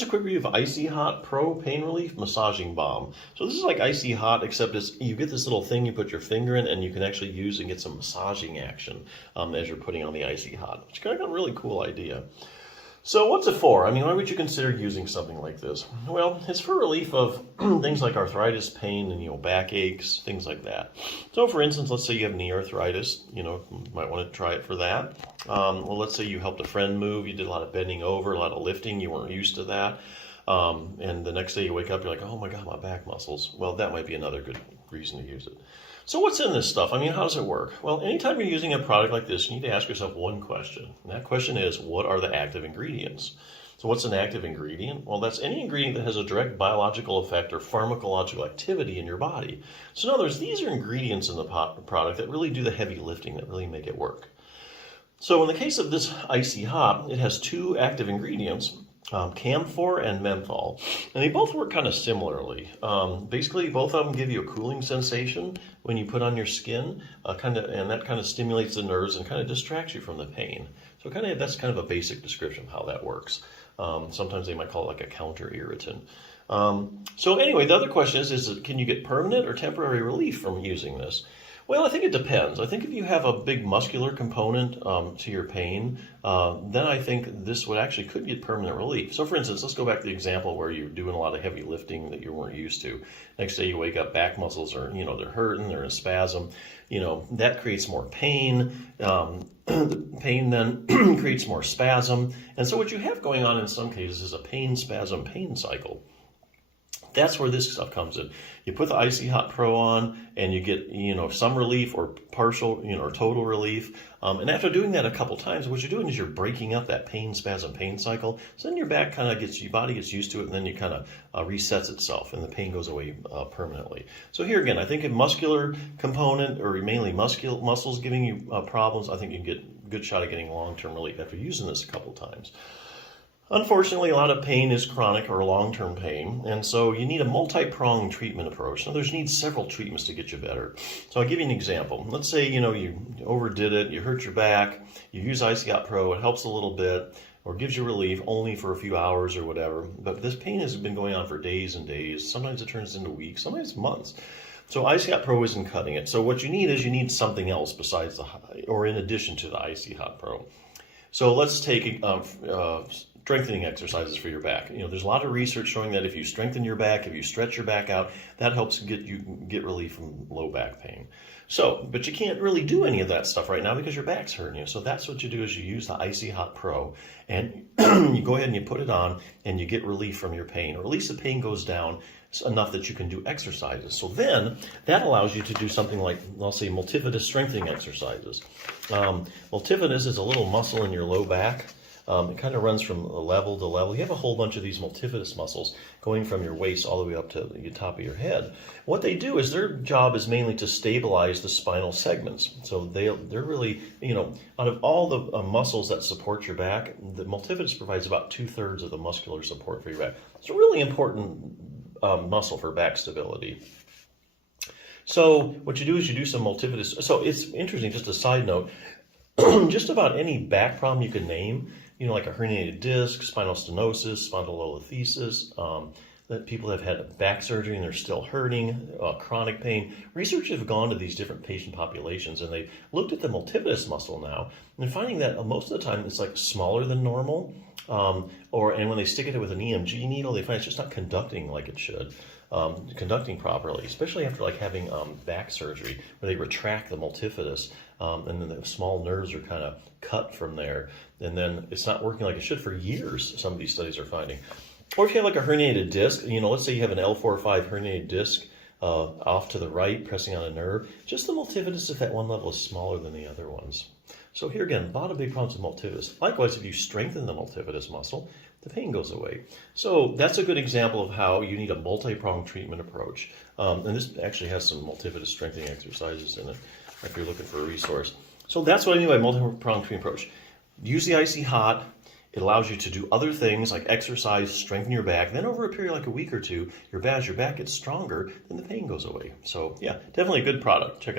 just a quick review of Icy Hot Pro Pain Relief Massaging Balm. So this is like Icy Hot, except you get this little thing you put your finger in, and you can actually use and get some massaging action as you're putting on the Icy Hot, which is kind of a really cool idea. So what's it for? I mean, why would you consider using something like this? Well, it's for relief of things like arthritis, pain, and back aches, things like that. So for instance, let's say you have knee arthritis, you might want to try it for that. Well, let's say you helped a friend move, you did a lot of bending over, a lot of lifting, you weren't used to that. And the next day you wake up, you're like, oh my God, my back muscles. Well, that might be another good reason to use it. So what's in this stuff? I mean, how does it work? Well, anytime you're using a product like this, you need to ask yourself one question. And that question is, what are the active ingredients? So what's an active ingredient? Well, that's any ingredient that has a direct biological effect or pharmacological activity in your body. So in other words, these are ingredients in the product that really do the heavy lifting, that really make it work. So in the case of this Icy Hot, it has two active ingredients, camphor and menthol, and they both work kind of similarly. Basically, both of them give you a cooling sensation when you put on your skin, and that kind of stimulates the nerves and kind of distracts you from the pain. So that's kind of a basic description of how that works. Sometimes they might call it like a counter irritant. So anyway, the other question is can you get permanent or temporary relief from using this? Well, I think it depends. I think if you have a big muscular component to your pain, then I think this could get permanent relief. So for instance, let's go back to the example where you're doing a lot of heavy lifting that you weren't used to. Next day you wake up, back muscles are, they're hurting, they're in a spasm. That creates more pain. The pain then creates more spasm. And so what you have going on in some cases is a pain, spasm, pain cycle. That's where this stuff comes in. You put the Icy Hot Pro on and you get, some relief or partial, or total relief. And after doing that a couple times, what you're doing is you're breaking up that pain, spasm, pain cycle. So then your back your body gets used to it, and then you kind of resets itself and the pain goes away permanently. So here again, I think a muscular component or mainly muscles giving you problems, I think you can get a good shot at getting long-term relief after using this a couple times. Unfortunately, a lot of pain is chronic or long-term pain, and so you need a multi-pronged treatment approach. In other words, you need several treatments to get you better. So I'll give you an example. Let's say, you overdid it, you hurt your back, you use Icy Hot Pro, it helps a little bit, or gives you relief only for a few hours or whatever, but this pain has been going on for days and days. Sometimes it turns into weeks, sometimes months. So Icy Hot Pro isn't cutting it. So what you need something else besides or in addition to the Icy Hot Pro. So let's take strengthening exercises for your back. There's a lot of research showing that if you strengthen your back, if you stretch your back out, that helps get relief from low back pain. But you can't really do any of that stuff right now because your back's hurting you. So that's what you do is you use the Icy Hot Pro and you go ahead and you put it on and you get relief from your pain, or at least the pain goes down enough that you can do exercises. So then that allows you to do something like, I'll say, multifidus strengthening exercises. Multifidus is a little muscle in your low back. It kind of runs from level to level. You have a whole bunch of these multifidus muscles going from your waist all the way up to the top of your head. What they do is their job is mainly to stabilize the spinal segments. So they're really, out of all the muscles that support your back, the multifidus provides about 2/3 of the muscular support for your back. It's a really important muscle for back stability. So what you do is you do some multifidus. So it's interesting, just a side note, just about any back problem you can name, like a herniated disc, spinal stenosis, spondylolisthesis, that people have had back surgery and they're still hurting, chronic pain. Researchers have gone to these different patient populations and they've looked at the multifidus muscle now and finding that most of the time it's like smaller than normal, and when they stick it with an EMG needle, they find it's just not conducting like it should. Conducting properly, especially after having back surgery where they retract the multifidus and then the small nerves are kind of cut from there, and then it's not working like it should for years, some of these studies are finding. Or if you have a herniated disc, let's say you have an L4 or 5 herniated disc off to the right pressing on a nerve, just the multifidus if at one level is smaller than the other ones. So here again, a lot of big problems with multifidus. Likewise, if you strengthen the multifidus muscle, the pain goes away. So that's a good example of how you need a multi-pronged treatment approach. And this actually has some multifidus strengthening exercises in it if you're looking for a resource. So that's what I mean by multi-pronged treatment approach. Use the Icy Hot. It allows you to do other things like exercise, strengthen your back. Then over a period like a week or two, as your back gets stronger, then the pain goes away. So yeah, definitely a good product. Check it out.